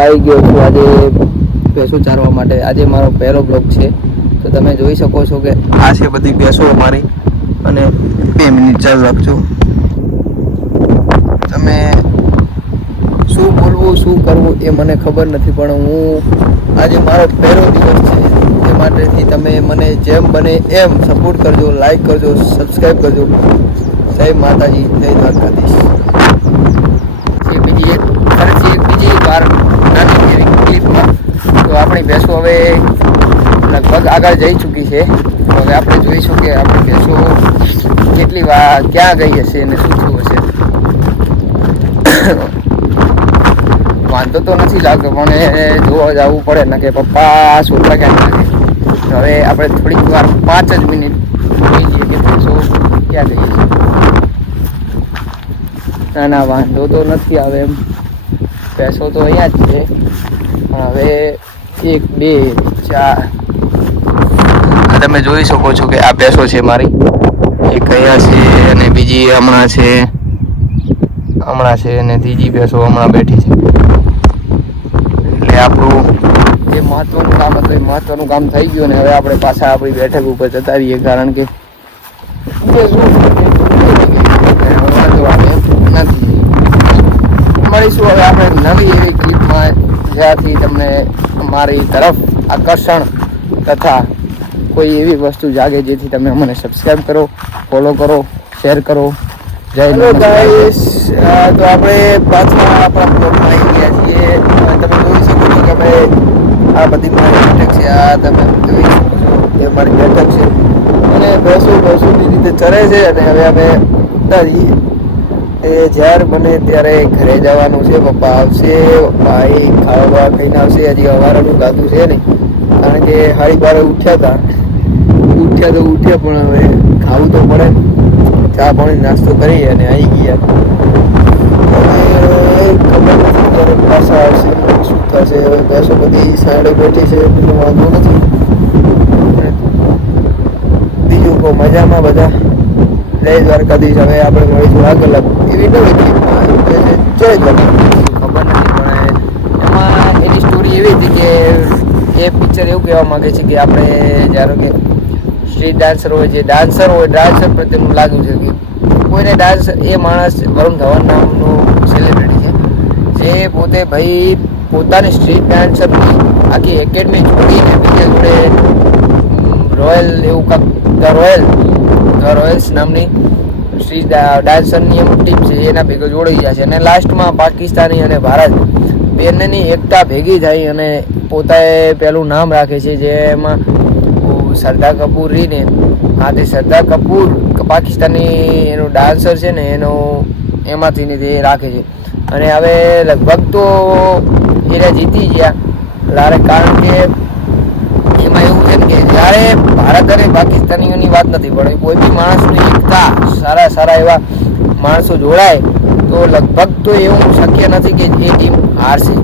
આવી ગયો છું આજે ભેંસો ચારવા માટે. આજે મારો પહેલો બ્લોગ છે, તો તમે જોઈ શકો છો કે આ છે બધી ભેંસો અમારી. અને 2 મિનિટ ચાલુ રાખજો. તમે શું બોલવું શું કરવું એ મને ખબર નથી, પણ હું આજે મારો પહેલો દિવસ છે, એ માટેથી તમે મને જેમ બને એમ સપોર્ટ કરજો, લાઈક કરજો, સબસ્ક્રાઈબ કરજો. જય માતાજી, જય દ્વારકાધીશ. બીજી વાર નાની ક્લિપમાં તો આપણી ભેંસો હવે લગભગ આગળ જઈ ચૂકી છે. હવે આપણે જોઈશું કે આપણી ભેંસો કેટલી વાર ક્યાં ગઈ હશે અને શું થયું હશે. વાંધો તો નથી લાગતો, પણ જોવા જવું પડે ને કે પપ્પા છોકરા ક્યાં લાગે. હવે આપણે થોડીક વાર 5 જ મિનિટ જોઈ જઈએ કે ભેંસો ક્યાં જઈએ છે. ના વાંધો તો નથી આવે એમ, ભેંસો તો અહીંયા જ છે. પણ હવે 1 2 4 તમે જોઈ શકો છો કે આ ભેંસો છે મારી. એક અહીંયા છે અને બીજી હમણાં છે અને ત્રીજી ભેંસો હમણાં બેઠી છે. એટલે આપણું જે મહત્વનું કામ હતું એ મહત્વનું કામ થઈ ગયું ને હવે આપણે પાછા આપણી બેઠક ઉપર જતા રહીએ, કારણ કે નથી મળીશું હવે આપણે નવી એવી ક્લિપમાં, જ્યાંથી તમને મારી તરફ આકર્ષણ તથા કોઈ એવી વસ્તુ જાગે જેથી તમે મને સબસ્ક્રાઈબ કરો, ફોલો કરો, શેર કરો. જય ગાઈસ. તો આપણે પાછા આપણા બ્લોગમાં આવી ગયા છીએ. તમે જોઈ શકો છો કે અમે આ બધી મારી બેઠક છે, આ તમે જોઈ શકો છો એ મારી બેઠક છે. અને ભેંસોની રીતે ચરે છે. અને હવે અમે એ જ્યારે બને ત્યારે ઘરે જવાનું છે. પપ્પા આવશે, ભાઈ ખાવા ખાઈને આવશે. હજી અવારનું ગાતું છે નહીં, કારણ કે 12:30 ઉઠ્યા પણ હવે ખાવું તો પડે. ચા પાણી નાસ્તો કરી અને આવી ગયા. ખબર નથી ત્યારે પાછા આવશે, શું થશે. હવે ભેંસો બધી સાઈડે બેઠી છે, એટલો વાંધો નથી. બીજું કહો મજામાં બધા? જય દ્વારકાધીશ. હવે આપણે મળીશું આગળ એવી નવી ક્લિપમાં. જય દ્વારકાધીશ. ખબર નથી, પણ એમાં એની સ્ટોરી એવી હતી કે એ પિક્ચર એવું કહેવા માંગે છે કે આપણે જ્યારે કે સ્ટ્રીટ ડાન્સર હોય, જે ડાન્સર પ્રત્યેનું લાગ્યું છે કે કોઈને ડાન્સ, એ માણસ વરુણ ધવન નામનું સેલિબ્રિટી છે, જે પોતે ભાઈ પોતાની સ્ટ્રીટ ડાન્સરની આખી એકેડમી છોડીને બીજા જોડે રોયલ એવું કાંક ધ રોયલ્સ નામની સ્ટ્રીટ ડાન્સરની એમ ટીમ છે, એના ભેગો જોડાઈ જાય છે. અને લાસ્ટમાં પાકિસ્તાની અને ભારત બંનેની એકતા ભેગી થાય અને પોતાએ પહેલું નામ રાખે છે, જેમાં શ્રદ્ધા કપૂર રહીને તે શ્રદ્ધા કપૂર પાકિસ્તાની એનું ડાન્સર છે ને એનો એમાંથી તે રાખે છે. અને હવે લગભગ તો એને જીતી ગયા, કારણ કે એમાં એવું છે ને કે જ્યારે ભારત અને પાકિસ્તાનીઓની વાત નથી, પણ કોઈ બી માણસની એકતા, સારા એવા માણસો જોડાય તો લગભગ તો એવું શક્ય નથી કે એ ટીમ હારશે.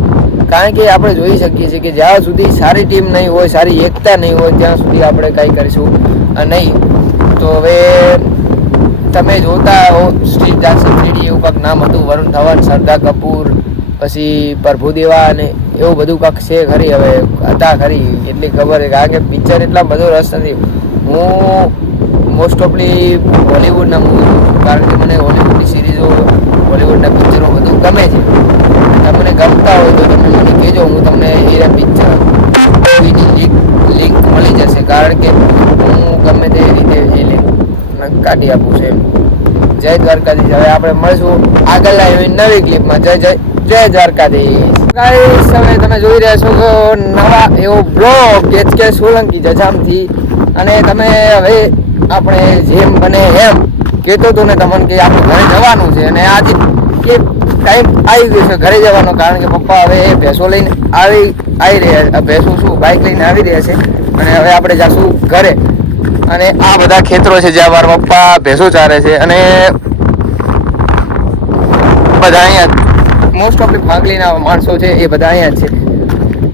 કારણ કે આપણે જોઈ શકીએ છીએ કે જ્યાં સુધી સારી ટીમ નહીં હોય, સારી એકતા નહીં હોય, ત્યાં સુધી આપણે કંઈ કરીશું નહીં. તો હવે તમે જોતા હો સ્ટ્રીટ ડાન્સર 3D એવું કાંક નામ હતું, વરુણ ધવન, શ્રદ્ધા કપૂર, પછી પ્રભુદેવા અને એવું બધું કાંક છે ખરી. હવે હતા ખરી એટલી ખબર છે, કારણ કે પિક્ચર એટલા બધો રસ નથી. હું મોસ્ટ ઓફલી હોલિવૂડના મૂવી જોઉં છું, કારણ કે મને હોલિવૂડની સિરીઝો, હોલિવૂડના પિક્ચરો બધું ગમે છે. તમને ગમતા હોય તો તમે મને કહેજો, હું તમને એ પિક્ચરની લિંક મળી જશે, કારણ કે હું ગમે તે રીતે એ લિંક કાઢી આપું છું એમ. જય દ્વારકાધીશ. હવે આપણે મળશું આગળના એવી નવી ક્લિપમાં. જય દ્વારકાધીશ. ગાઈસ, હવે તમે જોઈ રહ્યા છો નવા એવો બ્લોગ HK સોલંકી જજામથી. અને તમે હવે આપણે જેમ બને એમ કહેતો હતો ને તમને કે આપણે ઘરે જવાનું છે, અને આજે કે ટાઈમ આવી ગયો છે ઘરે જવાનો, કારણ કે પપ્પા હવે ભેંસો લઈને આવી રહ્યા, ભેંસો શું બાઇક લઈને આવી રહ્યા છે. અને હવે આપણે જઈશું ઘરે. અને આ બધા ખેતરો છે જ્યાં મારા પપ્પા ભેંસો ચારે છે, અને બધા અહીંયા મોસ્ટ ઓફ ફાગલીના માણસો છે એ બધા અહીંયા જ છે.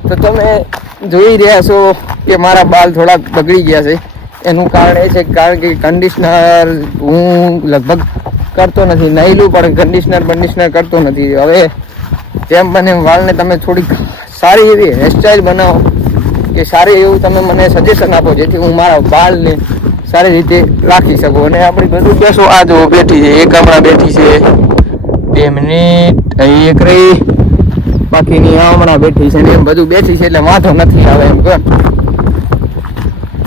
તો તમે જોઈ રહ્યા છો કે મારા બાલ થોડાક બગડી ગયા છે. એનું કારણ એ છે કારણ કે કન્ડિશનર હું લગભગ કરતો નથી, નહીલું પણ કન્ડિશનર કરતો નથી. હવે જેમ બને વાળને તમે થોડીક સારી એવી હેરસ્ટાઈલ બનાવો કે સારી એવું તમે મને સજેશન આપો જેથી હું મારા વાળને સારી રીતે રાખી શકું. અને આપણી બધું બેસો આ જો બેઠી છે, એક હમણાં બેઠી છે 2 મિનિટ, અહીં એક રહી, બાકીની હમણાં બેઠી છે ને એમ બધું બેઠી છે એટલે વાંધો નથી આવે એમ કહો.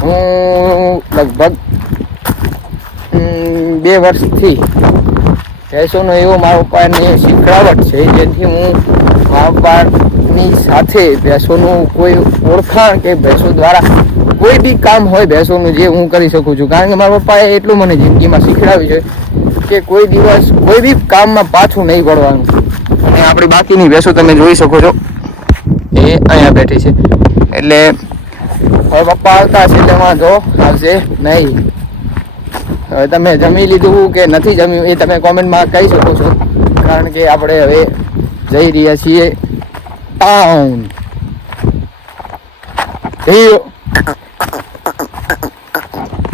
હું લગભગ 2 વર્ષથી ભેંસોનો એવો મારા પપ્પાની શીખડાવટ છે જેથી હું મારા પપ્પાની સાથે ભેંસોનું કોઈ ઓળખાણ કે ભેંસો દ્વારા કોઈ બી કામ હોય ભેંસોનું જે હું કરી શકું છું. કારણ કે મારા પપ્પાએ એટલું મને જિંદગીમાં શીખડાવ્યું છે કે કોઈ દિવસ કોઈ બી કામમાં પાછું નહીં પડવાનું. અને આપણી બાકીની ભેંસો તમે જોઈ શકો છો એ અહીંયા બેઠી છે એટલે હવે પપ્પા આવતા છે એટલે વાંધો આવશે નહીં. હવે તમે જમી લીધું કે નથી જમ્યું એ તમે કોમેન્ટમાં કહી શકો છો, કારણ કે આપણે હવે જઈ રહ્યા છીએ ટાઉન.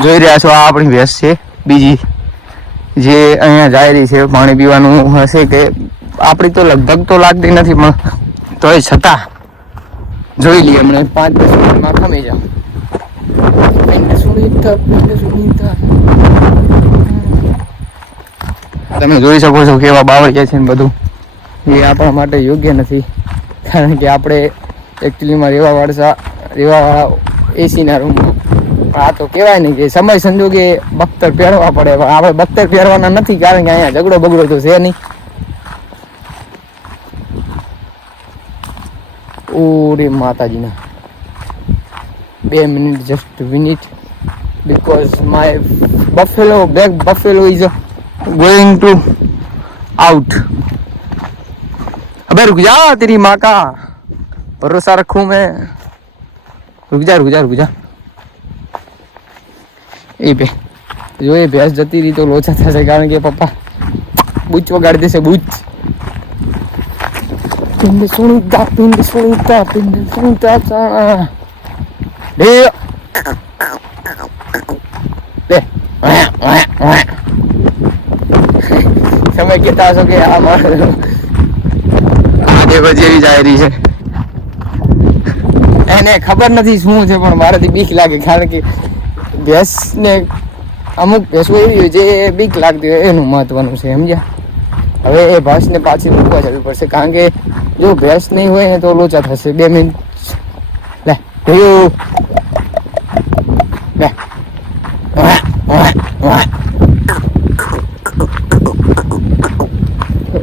જોઈ રહ્યા છો આ આપણી ભેંસ છે બીજી જે અહીંયા જાય રહી છે પાણી પીવાનું હશે કે આપણી તો લગભગ તો લાગતી નથી પણ તોય છતાં જોઈ લઈએ હમણાં 5-10 મિનિટમાં ખમી જાવ. તમે જોઈ શકો છો કેવા બાવળિયા છે ને બધું. એ આપણા માટે યોગ્ય નથી કારણ કે આપણે એકચ્યુઅલીમાં રહેવાવાળા એસીના રૂમમાં. આ તો કહેવાય ને કે સમય સંજોગે બખ્તર પહેરવા પડે, આપણે બખ્તર પહેરવાના નથી કારણ કે અહીંયા ઝઘડો બગડો તો છે નહીં. ઓરે માતાજીના 2 minute, just minute, because my black buffalo is going to out. अबे रुक जा, तेरी माँ का भरोसा रखूं मैं. रुक जा. એ બે જો એ ભેંસ જતી રહી તો લોચા થશે કારણ કે પપ્પા બૂચ વગાડી દેશે. બૂચ પિંડ સુણીતા તમે કહેતા હશો કે આ દેવો જેવી જાય રહી છે, એને ખબર નથી શું છે પણ મારાથી બીક લાગે કારણ કે ભેંસને અમુક ભેંસો એવી હોય જે બીક લાગતી હોય એનું મહત્વનું છે, સમજ્યા. હવે એ ભેંસને પાછી મૂકવા જવી પડશે કારણ કે જો ભેંસ નહીં હોય ને તો લોચા થશે. 2 મિનિટ લે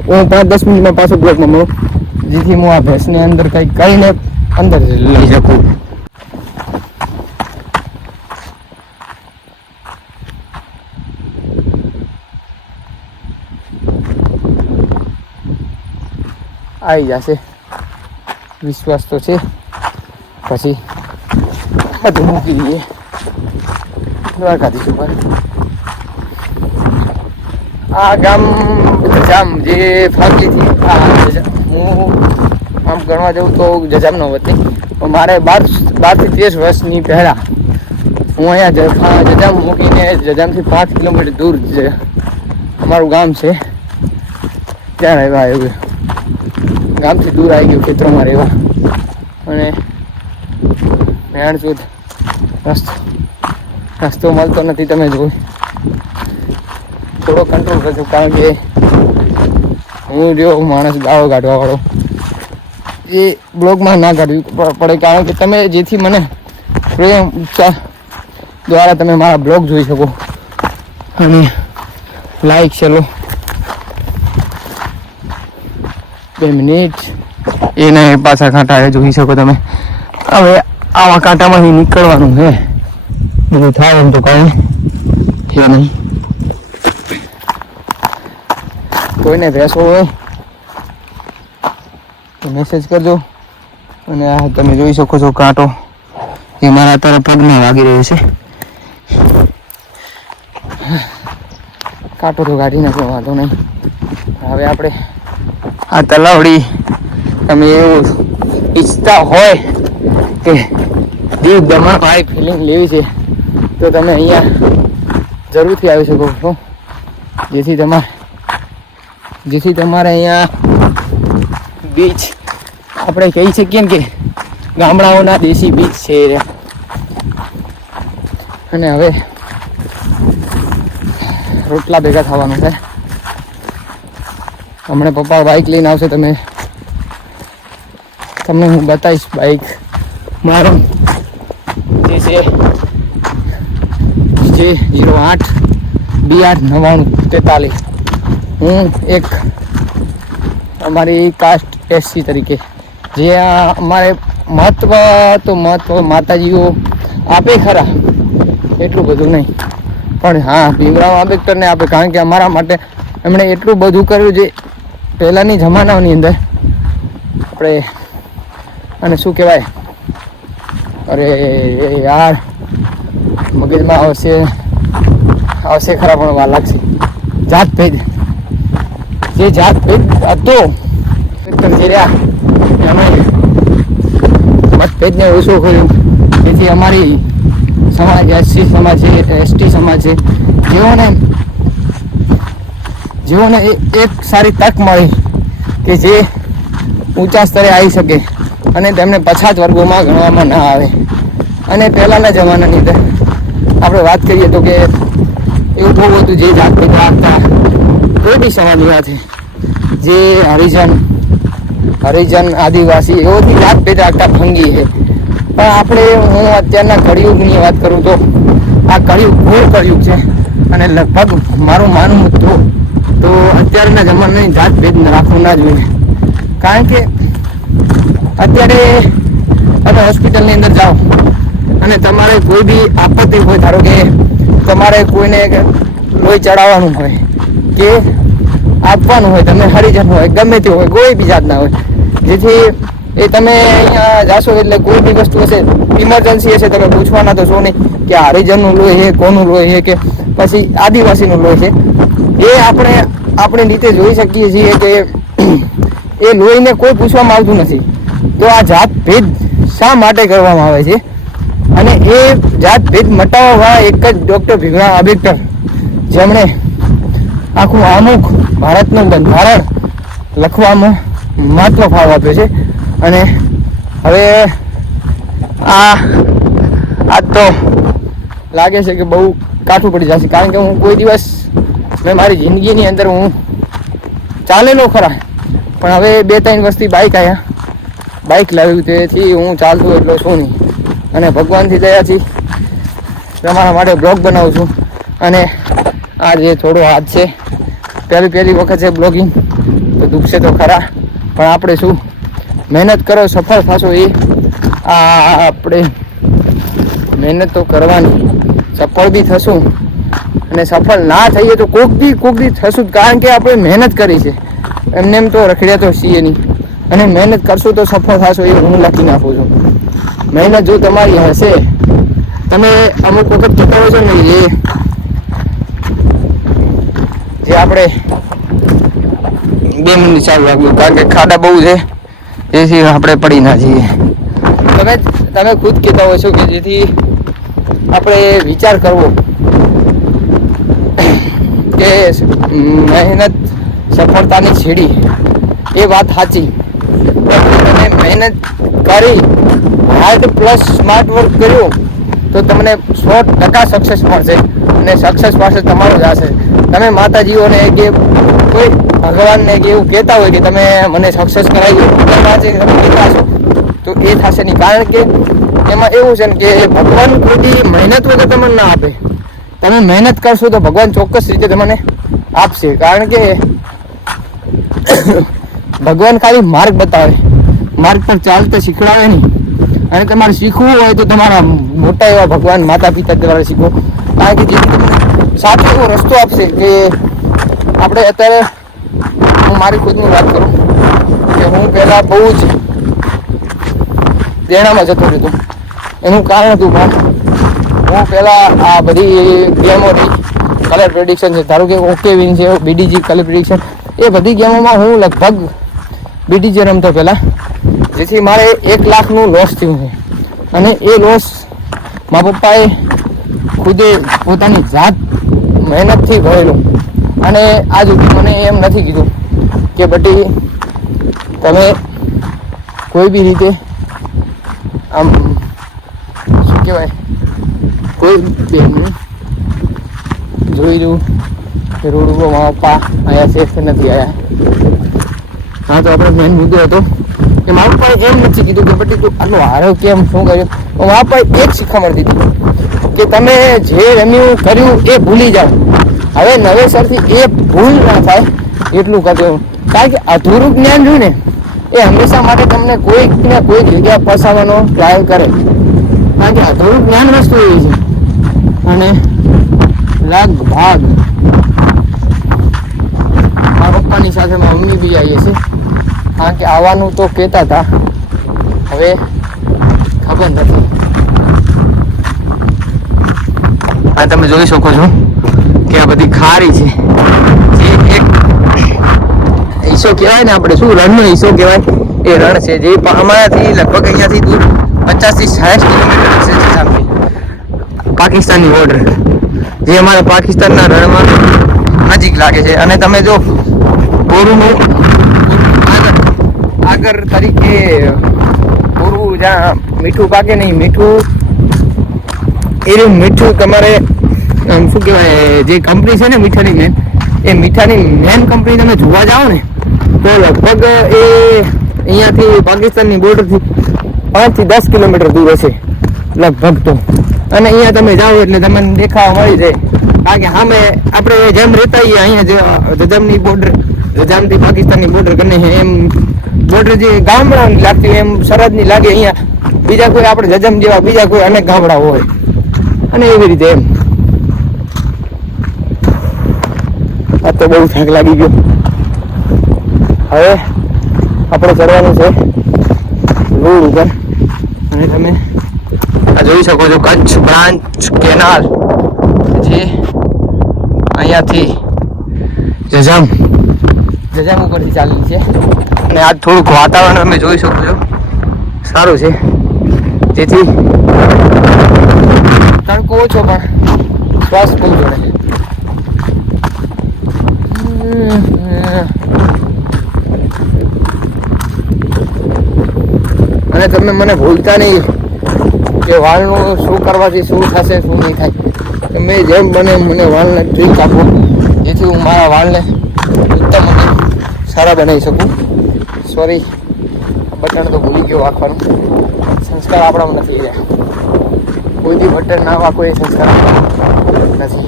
હું 5-10 મિનિટમાં પાછો બ્લોકમાં મળું જેથી હું આ ભેંસને અંદર કંઈક કરીને અંદર લઈ શકું. આવી જશે વિશ્વાસ તો છે, પછી બધું મૂકી દઈએ દ્વારકાધીશ ઉપર. આ ગામ જે ફાગલીથી હું આમ ગણવા જાઉં તો જજામનો વતની, પણ મારે 12 થી 13 વર્ષની પહેલાં હું અહીંયા જજામ મૂકીને જજામથી 5 કિલોમીટર દૂર જે અમારું ગામ છે ત્યાં રહેવા આવ્યું. ગામથી દૂર આવી ગયું ખેતરોમાં રહેવા અને મેણચૂદ રસ્તો મળતો નથી. તમે જોઈ થોડો કંટ્રોલ કરજો કારણ કે હું જો માણસ દાવો કાઢવા વાળો એ બ્લોગમાં ના કાઢવી પડે કારણ કે તમે જેથી મને પ્રેમ ઉત્સાહ દ્વારા તમે મારા બ્લોગ જોઈ શકો અને લાઈક ચલો 2 મિનિટ એને પાછા કાંટા જોઈ શકો તમે. હવે આવા કાંટામાંથી નીકળવાનું છે, બધું થાય એમ તો કાંઈ છે નહીં. કોઈને ભેંસો હોય તો મેસેજ કરજો. અને આ તમે જોઈ શકો છો કાંટો એ મારા અત્યારે પગમાં વાગી રહ્યો છે. કાંટો તો કાઢી નાખ્યો, વાંધો નહીં. હવે આપણે આ તલાવડી તમે એવું ઈચ્છતા હોય કે દીવ દમણ ભાઈ ફિલિંગ લેવી છે તો તમે અહીંયા જરૂરથી આવી શકો છો, જેથી તમારે અહીંયા બીચ આપણે કહી શકીએ ને કે ગામડાઓના દેશી બીચ છે એ. અને હવે રોટલા ભેગા થવાનું છે. હમણાં પપ્પા બાઇક લઈને આવશે, તમને હું બતાવીશ બાઇક મારો જે છે J08 BR9943. હું એક અમારી કાસ્ટ SC તરીકે જે અમારે મહત્વ માતાજીઓ આપે ખરા, એટલું બધું નહીં, પણ હા ભીમરાવ આંબેડકરને આપે, કારણ કે અમારા માટે એમણે એટલું બધું કર્યું જે પહેલાંની જમાનાઓની અંદર આપણે અને શું કહેવાય, અરે યાર મગજમાં આવશે ખરા પણ વાર લાગશે. જાતભેદ હતો એમણે મતભેદને ઓછું કર્યું, જેથી અમારી સમાજ SC સમાજ છે, ST સમાજ છે, જેઓને એક સારી તક મળી કે જે ઊંચા સ્તરે આવી શકે અને તેમને પછાત વર્ગોમાં ગણવામાં ના આવે. અને પહેલાંના જમાનાની અંદર આપણે વાત કરીએ તો કે એવું બહુ હતું, જે જાતભેદ રાખતા કોઈ બી સમાજની વાત છે, જે હરિજન આદિવાસી એવોથી જાતભેદ રાખતા ભંગી છે. પણ આપણે હું અત્યારના કળિયુગની વાત કરું તો આ કળિયુગ ઘોર કળિયુગ છે, અને લગભગ મારું માનવું તો અત્યારના જમાનાની જાતભેદ રાખવું ના જોઈએ. કારણ કે અત્યારે તમે હોસ્પિટલની અંદર જાઓ અને તમારે કોઈ બી આપત્તિ હોય, ધારો કે તમારે કોઈને લોહી ચડાવવાનું હોય કે આપવાનું હોય, તમે હરિજન હોય, ગમે તે હોય, કોઈ બી જાતના હોય, જેથી એ તમે અહીંયા જાશો એટલે કોઈ બી વસ્તુ હશે, ઇમરજન્સી હશે, તમે પૂછવાના તો શું નહીં કે હરિજનનું લોહી છે, કોનું લોહી છે, કે પછી આદિવાસીનું લોહી છે. એ આપણે રીતે જોઈ શકીએ છીએ કે એ લોહીને કોઈ પૂછવામાં આવતું નથી. તો આ જાતભેદ શા માટે કરવામાં આવે છે? અને એ જાતભેદ મટાવવા એક જ ડૉક્ટર ભીમરાવ આંબેડકર, જેમણે આખું અમુક ભારતનું બંધારણ લખવામાં મહત્વ ફાળો આપ્યો છે. અને હવે આ તો લાગે છે કે બહુ કાઠું પડી જશે, કારણ કે હું કોઈ દિવસ મેં મારી જિંદગીની અંદર હું ચાલેલો ખરા, પણ હવે 2-3 વર્ષથી બાઇક લાવ્યું, તેથી હું ચાલતું એટલો શું નહીં. અને ભગવાનથી દયાથી તમારા માટે બ્લોગ બનાવું છું. અને આ જે થોડો હાથ છે, પહેલી વખત છે બ્લોગિંગ, તો દુખશે તો ખરા, પણ આપણે શું મહેનત કરો સફળ થશો. આપણે મહેનત તો કરવાની, સફળ બી થશું, અને સફળ ના થઈએ તો કોક બી થશું, કારણ કે આપણે મહેનત કરી છે. એમ તો રખડ્યા તો છીએ નહીં, અને મહેનત કરશું તો સફળ થશો, એ હું લખી નાખું છું. મહેનત જો તમારી હશે, તમે અમુક વખત કહેતા હોય છો ને જે આપણે 2 મિનિટ ચાલુ રાખ્યું, કારણ કે ખાડા બહુ છે, જેથી આપણે પડી ના જઈએ. તમે ખુદ કહેતા હોય છો કે જેથી આપણે વિચાર કરવો કે મહેનત સફળતાની સીડી, એ વાત સાચી. તમે મહેનત કરી, હાર્ડ પ્લસ સ્માર્ટ વર્ક કર્યું તો તમને 100% સક્સેસ મળશે, અને સક્સેસ પાસે તમારો જ હશે. તમે માતાજીઓને કે કોઈ ભગવાનને કે એવું કહેતા હોય કે તમે મને સક્સેસ કરાવી દો, તમે કહેતા છો તો એ થશે નહીં. કારણ કે એમાં એવું છે ને કે ભગવાન કોઈ મહેનત વગર તમને ના આપે. તમે મહેનત કરશો તો ભગવાન ચોક્કસ રીતે તમને આપશે, કારણ કે ભગવાન ખાલી માર્ગ બતાવે, માર્ગ પર ચાલતા શીખવાડે નહીં. અને તમારે શીખવું હોય તો તમારા મોટા એવા ભગવાન માતા પિતા દ્વારા શીખો, કારણ કે જેથી તમને સાચો એવો રસ્તો આપશે. કે આપણે અત્યારે હું મારી ખુદની વાત કરું કે હું પહેલાં બહુ જ દેણામાં જતો રહેતો. એનું કારણ હતું પણ હું પહેલાં આ બધી ગેમોની કલર પ્રેડિક્શન છે, ધારો કે ઓકે વિન છે, BDG કલર પ્રેડિક્શન, એ બધી ગેમોમાં હું લગભગ BDG રમતો પહેલાં, જેથી મારે 1 લાખનું લોસ થયું છે. અને એ લોસ મારા પપ્પાએ ખુદે પોતાની જાત મહેનતથી ભરેલો. અને આજ સુધી મને એમ નથી કીધું કે બટી તમે કોઈ બી રીતે આમ શું કહેવાય, કોઈ બેન જોઈ રહ્યું કે રોડ ઉપર મારા પપ્પા અહીંયા છે કે નથી આવ્યા. હા, તો આપણે મેઇન મુદ્દો હતો કે મારા પપ્પાએ એમ નથી કીધું કે બટી તું આટલો હારો કેમ શું કર્યું. મારા પપ્પાએ એક શિખામણ દીધું કે તમે જે રમ્યું કર્યું એ ભૂલી જાઓ, હવે નવેસરથી એ ભૂલ ના થાય એટલું કરજો. કારણ કે અધૂરું જ્ઞાન રહ્યું ને એ હંમેશા માટે તમને કોઈક ને કોઈ જગ્યા ફસાવાનો ટ્રાય કરે. કારણ કે અધૂરું જ્ઞાન વસ્તુ એવી છે. અને લગભગ મારા પપ્પાની સાથે મારા મમ્મી બી આવીએ છીએ, કારણ કે આવવાનું તો કહેતા હતા, હવે ખબર નથી. આ તમે જોઈ શકો છો કે આ બધી ખારી છે, જે એક હિસ્સો કહેવાય ને આપણે શું રણનો હિસ્સો કહેવાય, એ રણ છે જે અમારાથી લગભગ અહીંયાથી દૂર 50 થી 60 કિલોમીટર છે સામે પાકિસ્તાનની બોર્ડર, જે અમારા પાકિસ્તાનના રણમાં નજીક લાગે છે. અને તમે જો બોરુનું આગળ તરીકે બોરું જ્યાં મીઠું પાકે નહીં, મીઠું એ મીઠું તમારે શું કહેવાય, જે કંપની છે ને મીઠાની મેન, એ મીઠાની મેન કંપની તમે જોવા જાઓ ને તો લગભગ એ અહીંયાથી પાકિસ્તાનની બોર્ડરથી 5 થી 10 કિલોમીટર દૂર હશે લગભગ તો. અને અહીંયા તમે જાઓ એટલે તમને દેખાવા મળી જાય. કારણ કે સામે આપણે જેમ રહેતા હોઈએ અહીંયા જજામની બોર્ડર, જજામથી પાકિસ્તાનની બોર્ડર કરીને છે, એમ બોર્ડર જે ગામડાની લાગતી હોય એમ સરહદની લાગે. અહીંયા બીજા કોઈ આપણે જજમ જેવા બીજા કોઈ અનેક ગામડા હોય અને એવી રીતે એમ. આ તો બહુ થાક લાગી ગયો. હવે આપણે ચડવાનું છે રોડ ઉપર. અને તમે આ જોઈ શકો છો કચ્છ બ્રાન્ચ કેનાલ, જે અહીંયાથી જજામ ઉપરથી ચાલેલી છે. અને આજ થોડુંક વાતાવરણ તમે જોઈ શકો છો સારું છે, જેથી તડકો ઓછો પણ શ્વાસ બહુ જોડે. અને તમે મને ભૂલતા નહીં કે વાળનું શું કરવાથી શું થશે શું નહીં થાય. તમે જેમ બને મને વાળને ટ્રીક આપો, જેથી હું મારા વાળને ઉત્તમ અને સારા બનાવી શકું. સોરી, બટન તો ભૂલી ગયો વાંખવાનું. સંસ્કાર આપણામાં નથી રહ્યા. કોઈ બી બટન ના વાંકો એ સંસ્કાર નથી.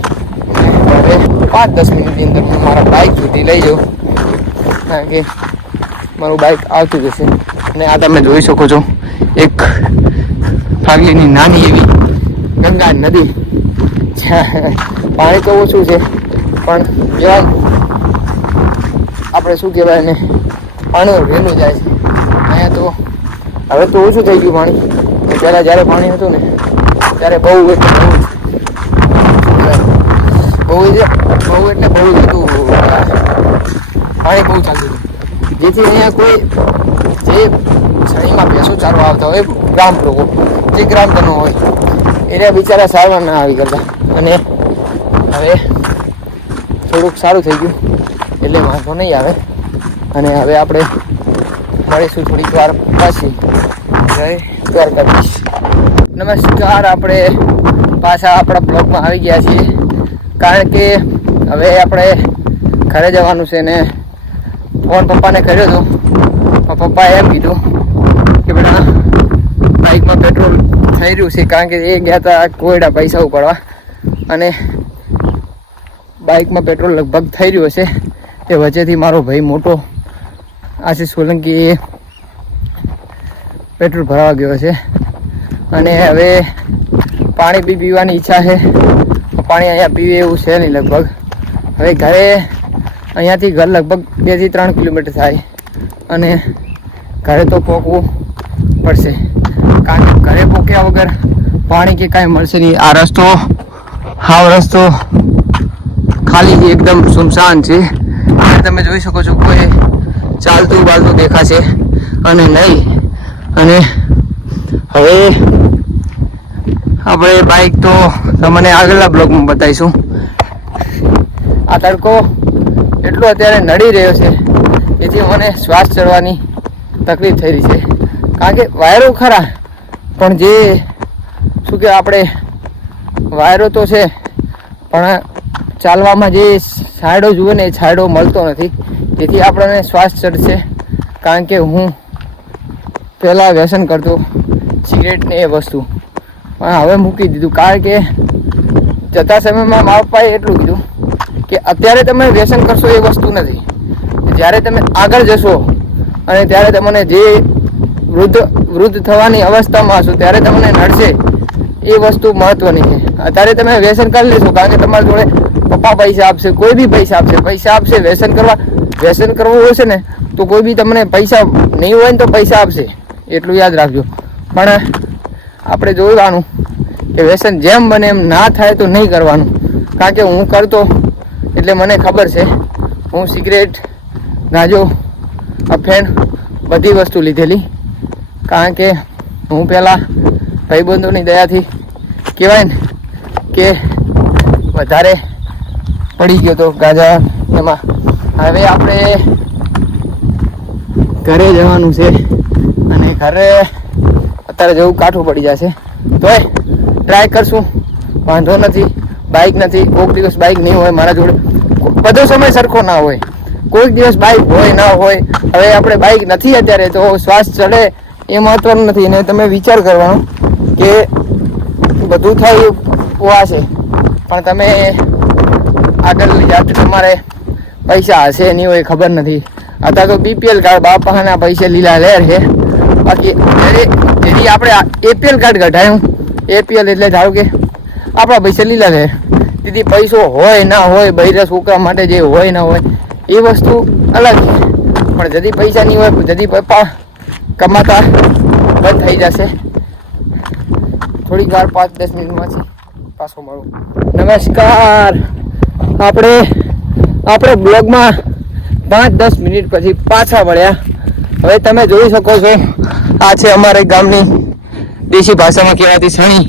હવે 5-10 મિનિટની અંદર હું મારા બાઇક સુધી લઈ જાઉં, કારણ કે મારું બાઇક આવતું જશે. અને આ તમે જોઈ શકો છો એક ફાગલીની નાની એવી ગંગા નદી. પાણી તો ઓછું છે પણ જેવા આપણે શું કહેવાય ને, પાણી વહેલું જાય છે અહીંયા. તો હવે તો ઓછું થઈ ગયું પાણી. પહેલાં જ્યારે પાણી હતું ને ત્યારે બહુ એટલે બહુ જ હતું, પાણી બહુ ચાલતું હતું. જેથી અહીંયા કોઈ જે શરીરમાં ભેંસો ચારવા આવતા હોય ગ્રામ લોકો, જે ગ્રામજનો હોય એને બિચારા સારવાર ના આવી કરતા. અને હવે થોડુંક સારું થઈ ગયું એટલે વાંધો નહીં આવે. અને હવે આપણે મળીશું થોડીક વાર પછી. જય દ્વારકાધીશ. નમસ્કાર, આપણે પાછા આપણા બ્લોગમાં આવી ગયા છીએ. કારણ કે હવે આપણે ઘરે જવાનું છે ને ફોન પપ્પાને કર્યો હતો. પપ્પાએ એમ કીધું કે બેટા બાઇકમાં પેટ્રોલ થઈ રહ્યું છે, કારણ કે એ ગયા હતા કોયડા પૈસા ઉપાડવા અને બાઇકમાં પેટ્રોલ લગભગ થઈ રહ્યું હશે. તે વચ્ચેથી મારો ભાઈ મોટો આશીષ સોલંકી એ પેટ્રોલ ભરાવા ગયો છે. અને હવે પાણી બી પીવાની ઈચ્છા છે. પાણી અહીંયા પીવે એવું છે નહીં લગભગ. હવે ઘરે અહીંયાથી ઘર લગભગ 2 થી 3 કિલોમીટર થાય અને ઘરે તો પહોંચવું પડશે, કારણ કે ઘરે પહોંચ્યા વગર પાણી કે કાંઈ મળશે નહીં. આ રસ્તો ખાલી એકદમ સુમસાન છે. તમે જોઈ શકો છો કોઈ ચાલતું બાલતું દેખાશે અને નહીં. અને હવે આપણે બાઇક તો તમને આગળના બ્લોગમાં બતાવીશું. આ તડકો એટલો અત્યારે નડી રહ્યો છે, જેથી મને શ્વાસ ચડવાની તકલીફ થઈ રહી છે. કારણ કે વાયરો ખરા, પણ જે શું કે આપણે વાયરો તો છે પણ ચાલવામાં જે છાંયડો જુએ ને એ છાંયડો મળતો નથી, જેથી આપણને શ્વાસ ચડશે. કારણ કે હું પહેલાં વ્યસન કરતો સિગરેટ ને એ વસ્તુ, પણ હવે મૂકી દીધું. કારણ કે જતા સમયમાં મા પપ્પાએ એટલું કીધું કે અત્યારે તમે વ્યસન કરશો એ વસ્તુ નથી, જ્યારે તમે આગળ જશો અને ત્યારે તમને જે વૃદ્ધ થવાની અવસ્થામાં હશો ત્યારે તમને નડશે એ વસ્તુ મહત્વની છે. અત્યારે તમે વ્યસન કરી લેશો કારણ કે તમારી જોડે પપ્પા પૈસા આપશે, કોઈ બી પૈસા આપશે. વ્યસન કરવું હશે ને તો કોઈ બી તમને પૈસા નહીં હોય ને તો પૈસા આપશે, એટલું યાદ રાખજો. પણ આપણે જોવાનું કે વ્યસન જેમ બને એમ ના થાય તો નહીં કરવાનું. કારણ કે હું કરતો એટલે મને ખબર છે. હું સિગરેટ, ગાંજો, અફેણ બધી વસ્તુ લીધેલી. કારણ કે હું પહેલાં ભાઈબંધોની દયાથી કહેવાય ને કે વધારે પડી ગયો તો ગાંજા એમાં. હવે આપણે ઘરે જવાનું છે અને ઘરે અત્યારે જવું કાઠું પડી જશે, તોય ટ્રાય કરશું, વાંધો નથી. બાઇક નથી, કોઈક દિવસ બાઇક નહીં હોય મારા જોડે, બધો સમય સરખો ના હોય, કોઈક દિવસ બાઇક હોય ના હોય. હવે આપણે બાઇક નથી અત્યારે તો શ્વાસ ચડે એ મહત્વનું નથી. અને તમે વિચાર કરવાનો કે બધું થાય એ છે, પણ તમે આગળની જાતે તમારે પૈસા હશે નહીં હોય ખબર નથી. અત્યારે તો બીપીએલ કાર્ડ બાપાના પૈસે લીલા લહેર છે. બાકી જેથી આપણે એપીએલ કાર્ડ કઢાયું, એપીએલ એટલે ધારો કે આપણા પૈસા લીલા લહેર. તેથી પૈસો હોય ના હોય, બૈરા છોકરા માટે જે હોય ના હોય એ વસ્તુ અલગ છે. પણ જદી પૈસા નહીં હોય, જદી પપ્પા કમાતા બંધ થઈ જશે. થોડીક વાર 5-10 મિનિટમાંથી પાછો મળું. નમસ્કાર. આપણે બ્લોગમાં 5-10 મિનિટ પછી પાછા વળ્યા. હવે તમે જોઈ શકો છો આ છે અમારે ગામની દેશી ભાષામાં કહેવાતી સણી,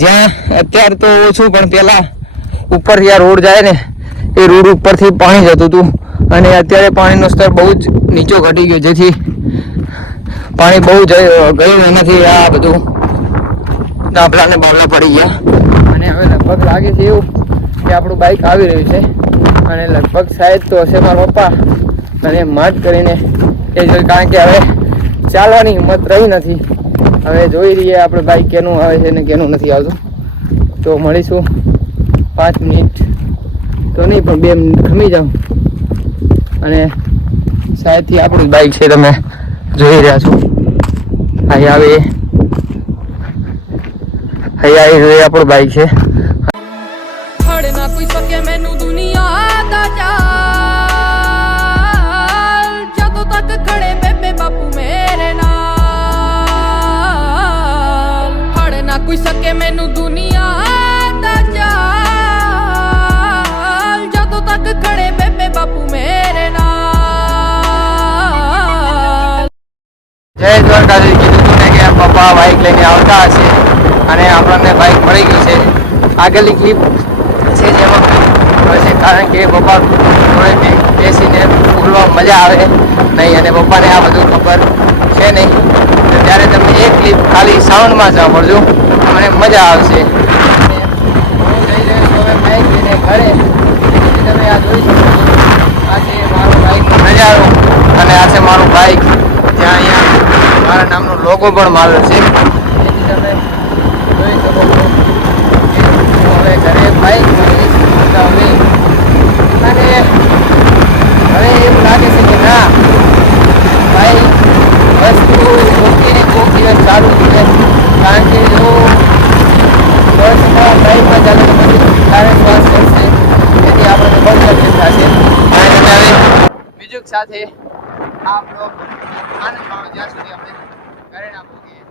જ્યાં અત્યારે તો ઓછું પણ પહેલાં ઉપર જ્યાં રોડ જાય ને એ રોડ ઉપરથી પાણી જતું હતું અને અત્યારે પાણીનો સ્તર બહુ જ નીચો ઘટી ગયો, જેથી પાણી બહુ ગયું એનાથી આ બધું ડાબલા ને બાબલા પડી ગયા. અને હવે લગભગ લાગે છે એવું કે આપણું બાઇક આવી રહ્યું છે અને લગભગ શાયદ તો હશે મારા પપ્પા. અને માટ કરીને એ જોઈ, કારણ કે હવે ચાલવાની હિંમત રહી નથી. હવે જોઈ રહીએ આપણે બાઇક કેનું આવે છે ને કેનું નથી આવતું. તો મળીશું 5 મિનિટ તો નહીં પણ 2 મિનિટ ખમી જાઉં અને શાયદથી આપણું જ બાઇક છે, તમે જોઈ રહ્યા છો. અહીં આવી આપણું બાઇક છે. ਫੜ ਨਾ ਕੋਈ ਸਕੇ ਮੈਨੂੰ ਦੁਨੀਆ ਦਾ ਚਾਲ, ਜਦੋਂ ਤੱਕ ਖੜੇ ਬੇਬੇ ਬਾਪੂ ਮੇਰੇ ਨਾਲ। ਫੜ ਨਾ ਕੋਈ ਸਕੇ ਮੈਨੂੰ ਦੁਨੀਆ ਦਾ ਚਾਲ, ਜਦੋਂ ਤੱਕ ਖੜੇ ਬੇਬੇ ਬਾਪੂ ਮੇਰੇ ਨਾਲ। જય દ્વારકાધીશ. કીધું તું ને કે પપ્પા બાઇક લઈને આવતા હશે અને આપણને બાઇક મળી ગયું છે. આગળની ક્લિપ છે જેમાં હોય છે, કારણ કે પપ્પા જોડે બેસીને ફૂલવા મજા આવે નહીં અને પપ્પાને આ બધું ખબર છે નહીં. તો ત્યારે તમે એક ક્લિપ ખાલી સાઉન્ડમાં સાંભળજો, મને મજા આવશે. હું જઈ રહ્યો છું હવે બાઇક લઈને ઘરે. તમે આ જોઈ શકો છો, આ છે મારું બાઇકનો નજારો અને આ છે મારું બાઇક, જ્યાં અહીંયા મારા નામનો લોગો પણ મારેલો છે. જેથી તમે જોઈ શકો છો કે હું હવે ઘરે બાઇક મળીશ. અને હવે એવું લાગે છે કે ના, બાઇક વસ્તુ કોકીને કોક દિવસ ચાલુ છે. કારણ કે જો બસ બાઇકમાં ચાલે તો પછી તારે શ્વાસ ચડશે, તેથી આપણને બહુ તકલીફ થશે. અને તમે હવે બીજું સાથે આ બ્લોગ આનંદ માણો જ્યાં સુધી આપણે ઘરે ના પહોંચીએ.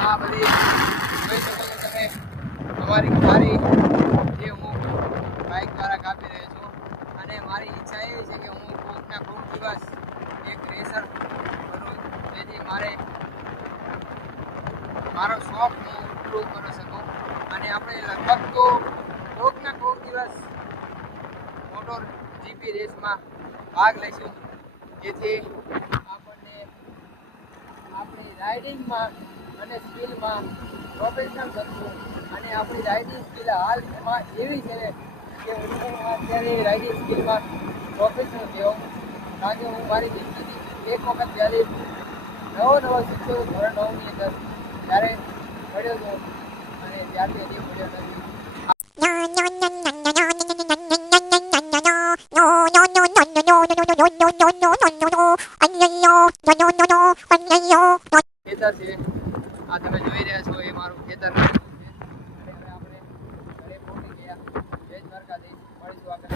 આ બધી જોઈ શકો છો તમે અમારી ખારી જે હું બાઇક દ્વારા કાપી રહ્યો છું. અને છે કે હું કોઈકના કોઈક દિવસ એક રેસર બનું, જેથી મારો શોખ હું પૂરો કરી શકું. અને આપણે લગભગ તો કોઈકના કોઈક દિવસ મોટર જીપી રેસમાં ભાગ લઈશું, જેથી આપણને આપણી રાઇડિંગમાં અને સ્કિલમાં પ્રોફેશનલ કરશું. અને આપણી રાઇડિંગ સ્કિલ હાલમાં એવી છે કે હું અત્યારે રાઇડિંગ સ્કિલમાં પ્રોફેશનલ થયો, કારણ કે હું મારી જિંદગીથી એક વખત જ્યારે નવો શીખ્યો ધોરણ 9ની અંદર ત્યારે પડ્યો હતો, અને ત્યારથી હજી પડ્યો નથી. ખેતર છે, આ તમે જોઈ રહ્યા છો એ મારું ખેતર છે. અને હવે આપણે ઘરે પહોંચી ગયા. જય દ્વારકાધીશ. મળીશું આગળ.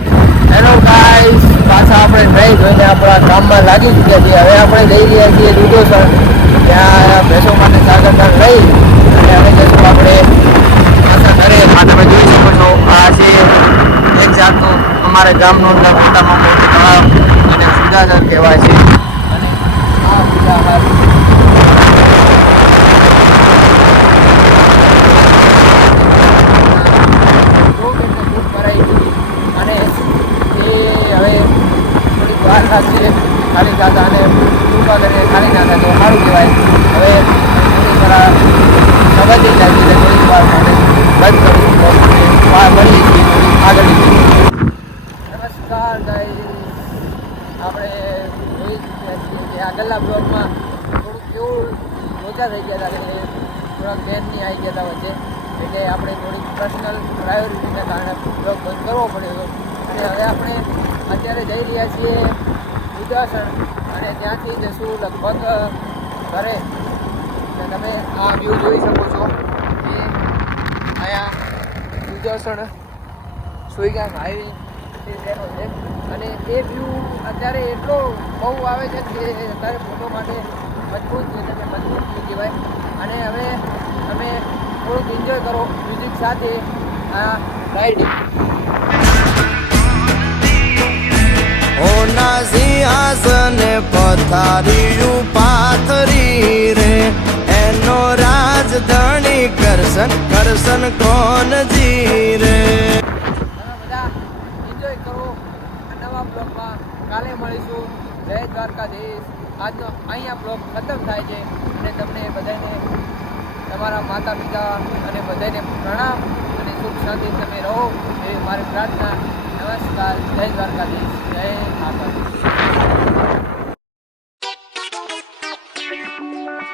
હેલો ગાઈસ, પાછા આપણે નહીં જોઈને આપણા કામમાં લાગી ચૂક્યા છીએ. હવે આપણે જઈ રહ્યા છીએ દુધોસર, ત્યાં ભેંસો માટે સાગરદાન લઈ અને હવે જઈશું આપણે પાછા ઘરે. આ તમે જોઈ શકો છો, આ છે એક જાતનું અમારા ગામનું મોટામાં મોટું તળાવ, અને સુદાસર કહેવાય છે. અને આ સુદાસર ખાલી દાદા અને કૃપા કરીને ખાલી ના થાય તો સારું કહેવાય. હવે સમજી લાગી છે થોડીક વાર માટે બંધ કરું મળીએ છીએ આગળની. નમસ્કાર ગાઈસ, આપણે જોઈ રહ્યા છીએ કે આગળના બ્લોગમાં થોડુંક એવું લોચા થઈ ગયા હતા કે થોડાક બેનની આવી ગયા હતા વચ્ચે, એટલે આપણે થોડીક પર્સનલ પ્રાયોરિટીના કારણે બ્લોગ બંધ કરવો પડ્યો હતો. અને હવે આપણે અત્યારે જઈ રહ્યા છીએ ઉદાસણ, અને ત્યાંથી જશું લગભગ ઘરે. તમે આ વ્યૂ જોઈ શકો છો કે અહીંયા ઉદાસણ સુઈગામ હાઈવે તેનો છે. અને એ વ્યૂ અત્યારે એટલો બહુ આવે છે કે અત્યારે ફોટો માટે મજબૂત છે, તમે મજબૂત વ્યૂ કહેવાય. અને હવે તમે થોડુંક એન્જોય કરો મ્યુઝિક સાથે આ રાઇડિંગ. ઓના સિંહાસને પથારીયું પાથરી રે, એનો રાજધણી કરશન કોણ જી રે. તમે બધા એન્જોય કરો આ નવા બ્લોગમાં. કાલે મળીશું. જય દ્વારકાધીશ. આજનો અહીંયા બ્લોગ ખતમ થાય છે, અને તમને બધાને તમારા માતા પિતા અને બધાને પ્રણામ અને સુખ શાંતિ તમે રહો એવી મારી પ્રાર્થના. નમસ્કાર. જય દ્વારકાધીશ. જય માતાજી.